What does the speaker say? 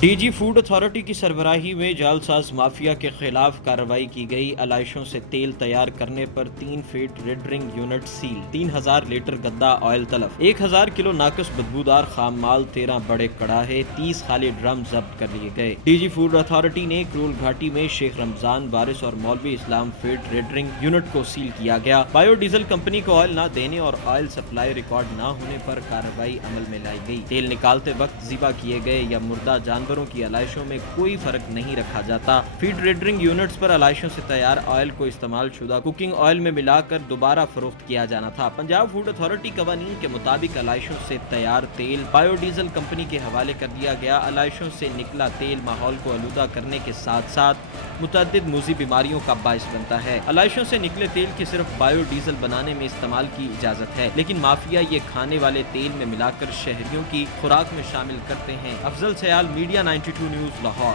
DG food authority की सरबराही में जालसाज mafia के खिलाफ कार्रवाई की गई। आलाइशों से तेल तैयार करने पर 3 feet red ring unit seal, 3000 litre गद्दा ऑयल तलफ, 1000 किलो नाकस बदबूदार खाम माल, 13 बड़े कड़ाहे, 30 खाली ड्रम जब्त कर लिए गए। डीजी फूड अथॉरिटी ने क्रूल घाटी में शेख रमजान वारिस और मौलवी इस्लाम फीड रेड रिंग यूनिट को सील किया गया। बायोडीजल कंपनी को ऑयल न देने और ऑयल सप्लाई रिकॉर्ड न होने पर कार्रवाई अमल में लाई गई। तेल निकालते वक्त ज़िबा किए गए या मुर्दा जानवरों की आलाइशों में कोई फर्क नहीं रखा जाता। फीड रेडरिंग यूनिट्स पर आलाइशों से तैयार ऑयल को इस्तेमाल शुदा कुकिंग ऑयल में मिलाकर दोबारा फरोख्त किया जाना था। पंजाब फूड अथॉरिटी कवानीन के मुताबिक आलाइशों से तैयार तेल बायोडीजल कंपनी के हवाले कर दिया गया। आलाइशों से निकला तेल माहौल को आलूदा करने के साथ साथ मुतअद्दिद मूजी बीमारियों का बायस बनता है। आलाइशों से निकले तेल की सिर्फ बायोडीजल बनाने में इस्तेमाल की इजाजत है, लेकिन माफिया ये खाने वाले तेल में मिलाकर शहरियों की खुराक में शामिल करते हैं। Afzal Sayal, media 92 news, Lahore.